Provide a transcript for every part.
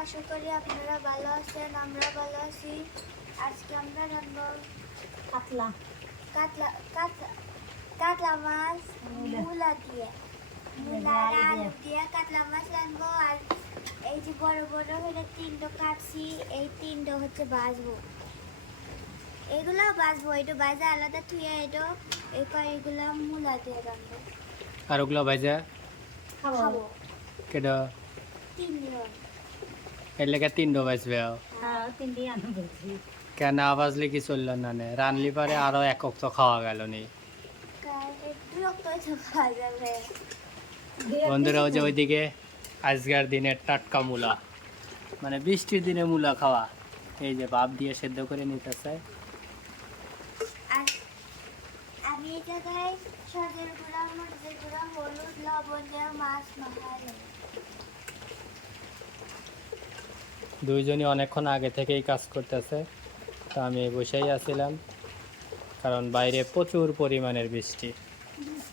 আশা করি আপনারা ভালো আছেন, আমরা ভালো আছি। আজকে আমরা রান্না কাতলা কাতলা কাতলা কাতলা মাছ মূলা দিয়ে আলু দিয়ে কাতলা মাছ রানবো। আর এই যে বড় বড় হলে তিনটো কাটছি, এই তিনটো হচ্ছে ভাজবো। এগুলো ভাজবো, এটা ভাজা আলাদা থুয়ে এটা এগুলো মূলা দিয়ে রানবো। আর ওগুলো ভাজা খাবো কেডা তিনজন। এর লেগে তিনটো বাজবে হ্যাঁ তিনটি আনু বলছি কেন আওয়াজলে কি চলল না নে রানলি পারে আরো একক তো খাওয়া গেল নি একটু রক্ত খাওয়া যাবে। বন্ধুরা ওই যে ওইদিকে আজকের দিনের টাটকা মূলা, মানে বৃষ্টির দিনে মূলা খাওয়া, এই যে ভাপ দিয়ে সেদ্ধ করে নিতেছে। আর আমি এই জায়গায় সজের গুঁড়া, মরিচের গুঁড়া, হলুদ, লবণ দিয়ে মাছ মাখাই। দুইজনই অনেকক্ষণ আগে থেকেই কাজ করতেছে, তো আমি বসেই আছিলাম কারণ বাইরে প্রচুর পরিমাণের বৃষ্টি।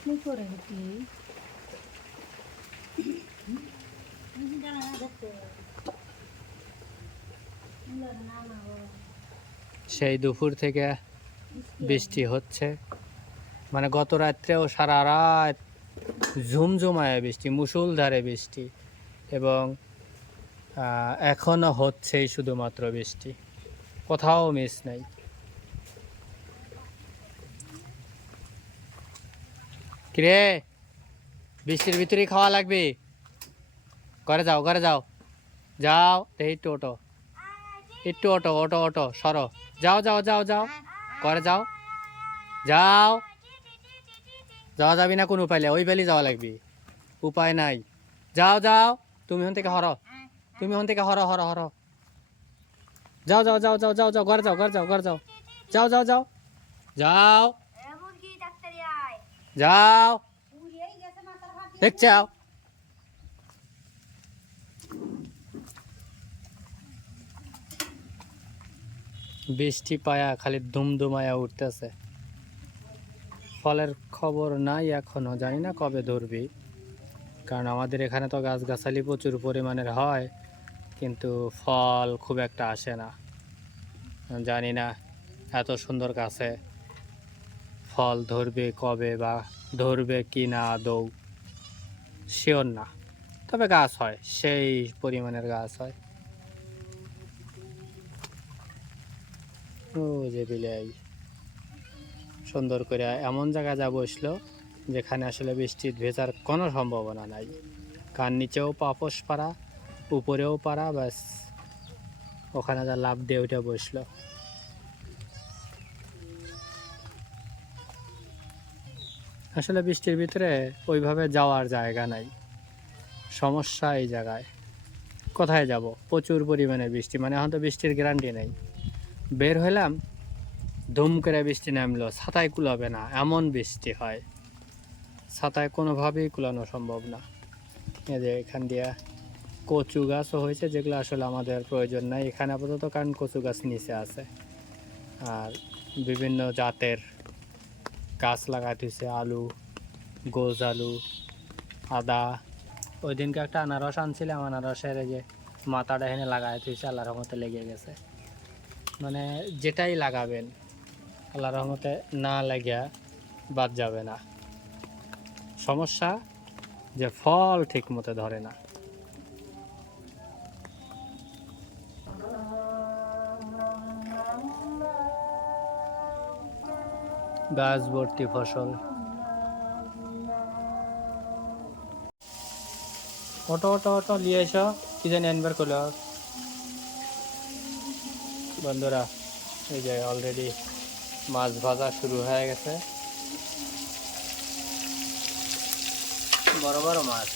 কি করে কি সেই দুপুর থেকে বৃষ্টি হচ্ছে, মানে গত রাত্রেও সারা রাত ঝুমঝুমায় বৃষ্টি, মুষলধারে বৃষ্টি, এবং এখনও হচ্ছেই শুধুমাত্র বৃষ্টি, কোথাও মিস নাই। কিরে বৃষ্টির ভিতরেই খাওয়া লাগবে? ঘরে যাও, ঘরে যাও, যাও একটু ওটো, একটু ওটো, ওটো ওটো সরো, যাও যাও যাও যাও, ঘরে যাও, যাও, যাওয়া যাবি না কোনো উপায় নেই, ওই বেলি যাওয়া লাগবে, উপায় নাই, যাও যাও, তুমি হন থেকে হর, তুমি হন থেকে হর হর হর, যাও যাও যাও যাও যাও যাও, ঘরে যাও, ঘরে যাও, ঘরে যাও, যাও যাও যাও যাও যাও, দেখছাও বৃষ্টি পায়া খালি দুমদুমায়া উঠতেছে। ফলের খবর নাই এখনো, জানি না কবে ধরবি, কারণ আমাদের এখানে তো গাছগাছালি প্রচুর পরিমাণের হয়, কিন্তু ফল খুব একটা আসে না। জানি না এত সুন্দর গাছে ফল ধরবে কবে, বা ধরবে কি না আদৌ শিওর না, তবে গাছ হয়, সেই পরিমাণের গাছ হয়। ও যে বিলাই সুন্দর করে এমন জায়গায় যা বসলো যেখানে আসলে বৃষ্টির ভেজার কোনো সম্ভাবনা নাই, কার নিচেও পাপোশ পাড়া, উপরেও পাড়া, ব্যাস ওখানে যা লাভ দিয়ে উঠে বসলো। আসলে বৃষ্টির ভিতরে ওইভাবে যাওয়ার জায়গা নাই, সমস্যা এই জায়গায়। কোথায় যাব? প্রচুর পরিমাণে বৃষ্টি, মানে এখন তো বৃষ্টির গ্যারান্টি নেই। বের হইলাম, ধুম করে বৃষ্টি নামলো, ছাতায় কুলাবে না এমন বৃষ্টি হয়, ছাতায় কোনোভাবেই কুলানো সম্ভব না। এই যে এখান দিয়ে কচু গাছও হয়েছে, যেগুলো আসলে আমাদের প্রয়োজন নাই এখানে আপাতত, কারণ কচু গাছ নিচে আছে। আর বিভিন্ন জাতের গাছ লাগাতে হয়েছে, আলু, গোজ আলু, আদা। ওই দিনকে একটা আনারস আনছিলাম, আনারসের এই যে মাথাটা এখানে লাগাই দিয়েছে, আল্লাহর রহমতে লেগে গেছে। মানে যেটাই লাগাবেন আল্লাহর রহমতে না লাগিয়া বাদ যাবে না। সমস্যা যে ফল ঠিক মতো ধরে না। গাছ ভর্তি ফসল। অটো অটো অটো নিয়ে এসো, কি জানি আনবার করলো। বন্ধুরা এই যে অলরেডি মাছ ভাজা শুরু হয়ে গেছে, বড় বড় মাছ।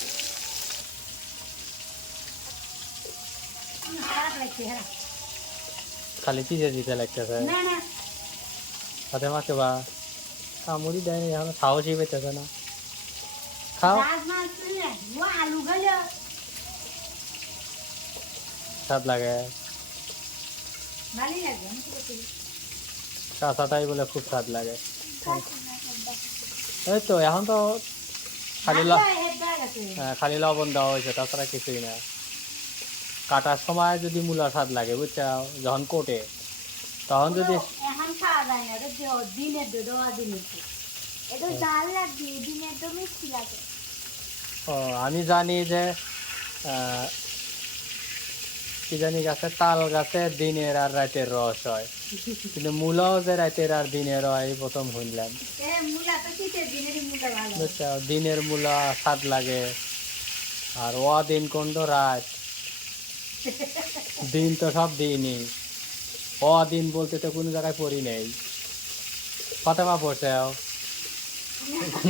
খালি চিজে দিতে লাগতেছে হাতে মাকে, বা কামড়ি দেয়নি, এখন সাহসই পেতেছে না। খাও, স্বাদ লাগে, কাঁচাটাই বলে খুব স্বাদ লাগে। এই তো এখন তো খালি খালি লবণ দেওয়া হয়েছে, তাছাড়া কিছুই না। কাটার সময় যদি মূলা স্বাদ লাগে বুঝছো, যখন কোটে তখন যদি এখন খাওয়া যায় না, এটা দিনের দেওয়া দিনের। এটা ঝাল লাগবে, দিনে তো মিষ্টি লাগে। ও আমি জানি যে কি জানি গাছে, তাল গাছে দিনের আর রাতের রস হয়, কিন্তু মূলাও যে রাতের আর দিনের হয় এই প্রথম শুনলাম। মূলা তো শীতের দিনেরই মূলা ভালো। বুঝছো, দিনের মূলা স্বাদ লাগে, আর ও দিন কোন তো রাত, দিন তো সব দিনই, ও দিন বলতে তো কোনো জায়গায় পড়ি নেই। ফাতেমা পড়ছে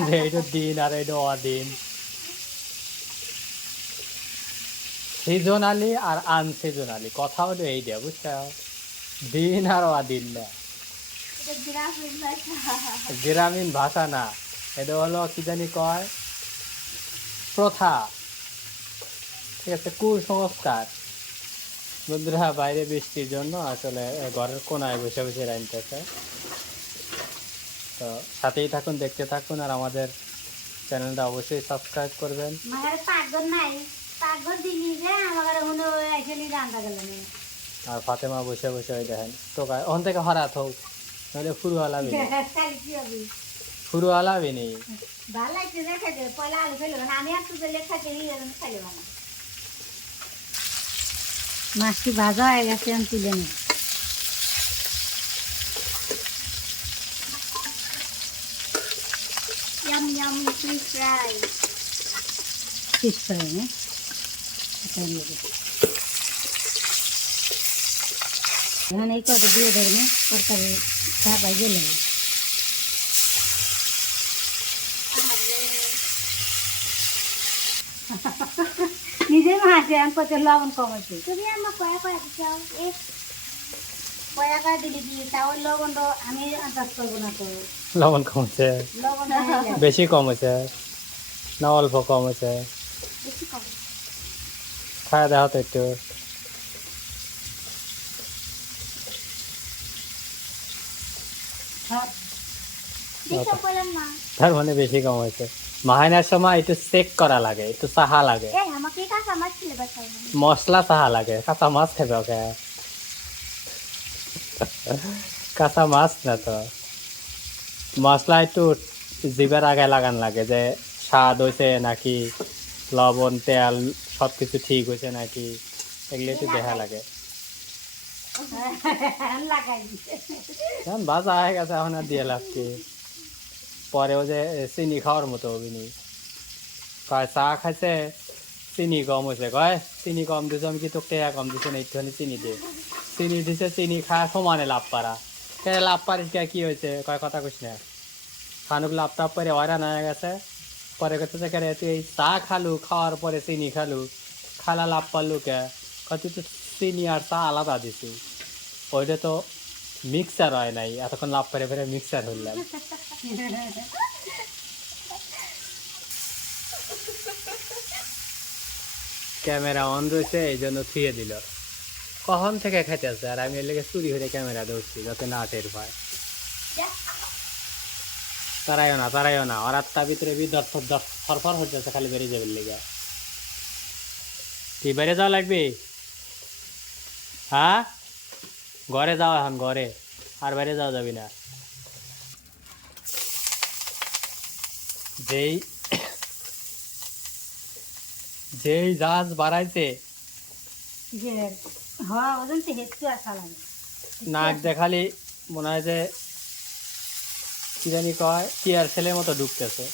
যে এইটা দিন আর এইটা অদিন, সিজনালি আর আনসিজনালি, কথা হলো এইটা বুঝছো, দিন আর অদিন না, এটা গ্রামের ভাষা। গ্রামীণ ভাষা না, এটা হলো কি জানি কয় প্রথা, ঠিক আছে, কুসংস্কার। বন্ধুরা বাইরে বৃষ্টির জন্য আসলে ঘরের কোনায় বসে বসে রাঁধতেছে, তো সাথেই থাকুন, দেখতে থাকুন, আর আমাদের চ্যানেলটা অবশ্যই সাবস্ক্রাইব করবেন। মায়ের পাগল নাই, পাগল দিলি যে আমার মনে হয় আসলে রান্না গেল না। আর ফাতেমা বসে বসে ওই দেখেন টোকায়, ওখান থেকে হরাত হোক, নাহলে ফুরু আলাবি নেই, খালি কি হবে? ফুরু আলাবি নেই। ভালো লাগছে দেখে দে, পয়লা আলু ফেলবে না, আমি একটু দিলে খাইতে খাইলে না। মাছটি ভাজা হয়ে গেছে, আমি তুলে নিই। Yum yum fish fry. Fish fry না, এখন এই কত দিয়ে দেবে তরকারি চাপাই গেলে নিজের মাসে আমি কত লবণ কমাচ্ছি। তুমি আমার কয়া কয়া দিছাও এ পয়া করে দিলি দিয়ে তাও লবণ তো আমি আন্দাজ করবো না তো। লবণ কমছে, লবণ বেশি কম হয়েছে না অল্প কম হয়েছে? বেশি কম। খায় দেখো তো একটু। দেখো বলেন না। তার মানে বেশি কম হয়েছে। মাহাইনার সময় একটু চেক করা লাগে, একটু চাহা লাগে, এই আমাকে কাঁচা মাছ খেলে বাঁচাও না। মশলা চাহা লাগে। কাঁচা মাছ খাবে ওকে, কাঁচা মাছ না তো, মশলা একটু জিভের আগে লাগান লাগে, যে স্বাদ হয়েছে নাকি, লবণ তেল সব কিছু ঠিক হয়েছে নাকি, এগুলো একটু দেখা লাগে। লাগাই দিছে। এখন ভাজা হয়ে গেছে, এখন আর দিয়ে লাভ কি, পরেও যে চিনি খাওয়ার মতো হবিনি। কয় চা খাইছে চিনি কম হয়েছে, কয় চিনি কম দিছে, আমি কি তোকে টেয়া কম দিছে না, একটুখানি চিনি দে। চিনি দিছে, চিনি খায় সমানে লাভ পারা, কে লাভ পারিস কে, কি হয়েছে কয় কথা কইস না, খানুক লাভ টাভ করে হয়রান হয়ে গেছে। পরে কথা কে তুই এই চা খালু, খাওয়ার পরে চিনি খালু, খালা লাভ পারলু কে, কয় তুই তো চিনি আর চা আলাদা দিছি, ওইটা তো মিক্সার হয় নাই, এতক্ষণ লাভ করে ফেরে মিক্সার হইলাম। ক্যামেরা অন রয়েছে এই জন্য থুয়ে দিল, কখন থেকে খেতে আসছে, আর আমি এর লেগে চুরি হয়ে ক্যামেরা ধরছি যাতে না টের পায়। তারাইও না, আর তার ভিতরে ফরফর হচ্ছে খালি বেরিয়ে যাবে লেগে। কি বাইরে যাওয়া লাগবে? হ্যাঁ ঘরে যাও এখন, ঘরে আর বাইরে যাওয়া যাবি না। যেই যেই জাহাজ বাড়াইছে, যে হওয়া ওজন তো হেঁটু আর খালাম নাক দেখালি মনে হয় যে কি জানি কয় টিয়ার ছেলের মতো ঢুকতেছে।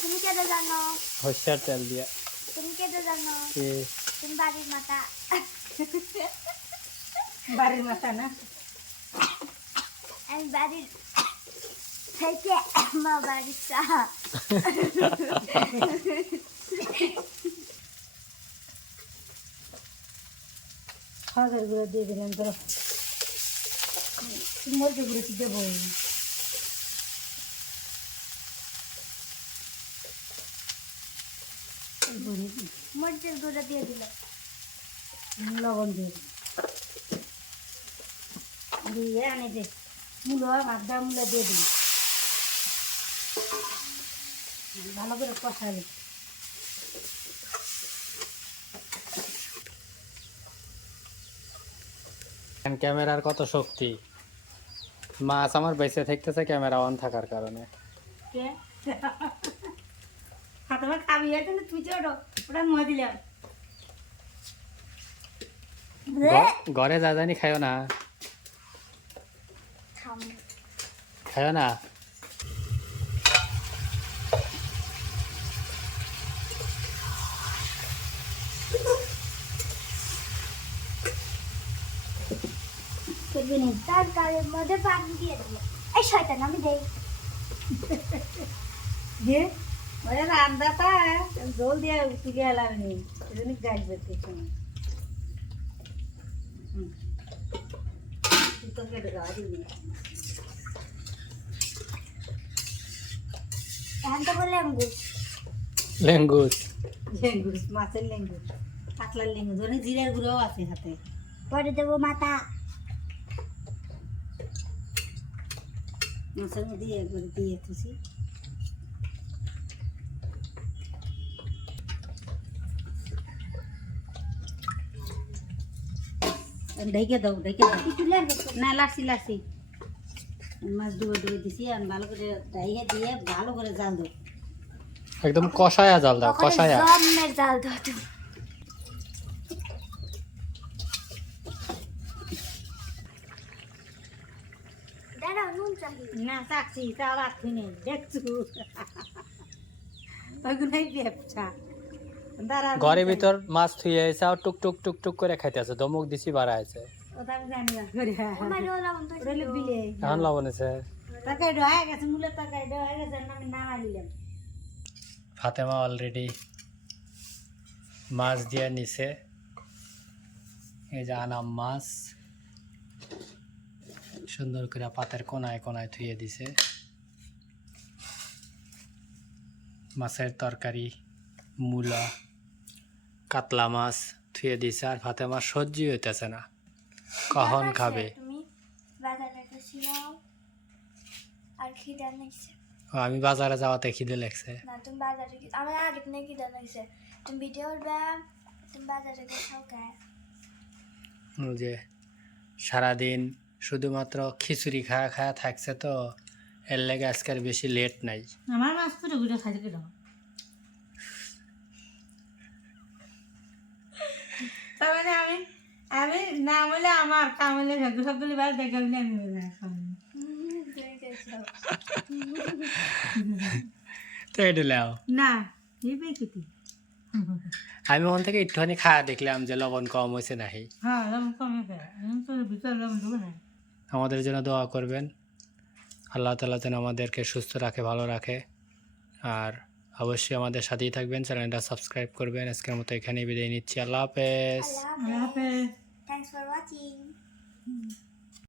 তুমি কেটে জানো? হস্যার তেল দিয়ে। তুমি কেটে জানো? কি তুমি বাড়ির মাথা। বাড়ির মাথা না, আমি বাড়ির থেকে আমার বাড়ির চা। খাওয়ার গুঁড়ো দিয়ে দিলাম, ধরো মরিচের গুঁড়ো কি দেবো? মরিচের গুঁড়ো দিয়ে দিল, লবণ দিয়ে দিয়ে আনে যে মূলো মাছটা মূলো দিয়ে দিল, ভালো করে কষালি। ক্যামেরার কত শক্তি, মাছ আমার বেঁচে থাকতেছে ক্যামেরা অন থাকার কারণে। কে তোমার খাবি আছে না, তুই চড়ো ওটা মই দিলাম। ঘরে যা জানি খাইও না, খাইও না। করবি নি তরকারির মধ্যে পানি দিয়ে দেবো। এই শয়তান আমি দেই। যে ওরা রান্নাটা জল দিয়ে তুলে এলাম নি, এজন্য গাছ বেরতে সময় তুই তো কেটে যাওয়া দিবি। এখন তো বললাম গুড় লেঙ্গুস লেঙ্গুস, মাছের লেঙ্গুস, পাতলার লেঙ্গুস, অনেক জিরার গুঁড়োও আছে হাতে। পরে দেবো মাথা। মাছের মধ্যে একবারে দিয়ে তুছি। ঢেকে দাও, ঢেকে দাও। একটু লেগে না লাসি লাসি মাছ ডুবে ডুবে দিছি, আর ভালো করে ডাইয়ে দিয়ে ভালো করে জাল দাও। একদম কষায়া জাল দাও, কষায়া। জমের জাল দাও তুমি। দাঁড়াও নুন চাহি। না চাকছি তাও রাখি নেই, দেখছু ওইগুলোই ব্যবসা। দাঁড়া ঘরের ভিতর মাছ থুয়ে এসে আর টুক টুক টুক টুক করে খাইতেছে, দমক দিছি বাড়াইছে। ওটা আমি জানি না করে। আমার লবণ তো ওটা হলো বিলে। এখন লবণ আছে। তরকারি হয়ে গেছে, মূলের তরকারি হয়ে গেছে, আমি নামাই নিলাম। ফাতেমা অলরেডি মাছ দিয়ে নিছে। এই যে আনাম মাছ সুন্দর করে পাতের কোনায় কোনায় থুয়ে দিছে। মাছের তরকারি, মূলা, কাতলা মাছ থুয়ে দিছে। আর ফাতেমা সহ্যই হইতেছে না, কখন খাবে। তুমি বাজারে গেছিলাম আর খিদা নিচ্ছে। ও, আমি বাজারে যাওয়াতে খিদে লাগছে। না তুমি বাজারে আমার আগে থেকে খিদা নিচ্ছে। তুমি ভিডিও করবে, তুমি বাজারে গেছাও কে? ওই যে সারাদিন শুধুমাত্র খিচুড়ি খায়া খায়া থাকছে, তো এর লেগে আজকের বেশি লেট নাই। আমার মাছ পুরো ঘুরে খাইতে কেন? তার মানে আমি আমি না বলে আমার কামলে সবগুলি বার দেখা বলে আমি তো এটা লেও না এই বেকুতি। আমি ওখান থেকে একটুখানি খাওয়া দেখলাম যে লবণ কম হয়েছে নাহি। হ্যাঁ লবণ কমে যায়, ভিতরে লবণ ঢুকে না। আমাদের জন্য দোয়া করবেন, আল্লাহ তাআলা যেন আমাদেরকে সুস্থ রাখে, ভালো রাখে। আর অবশ্যই আমাদের সাথেই থাকবেন, চ্যানেলটা সাবস্ক্রাইব করবেন। আজকের মতো এখানেই বিদায় নিচ্ছি। আল্লাহ হাফেজ। আল্লাহ হাফেজ। Thanks for watching.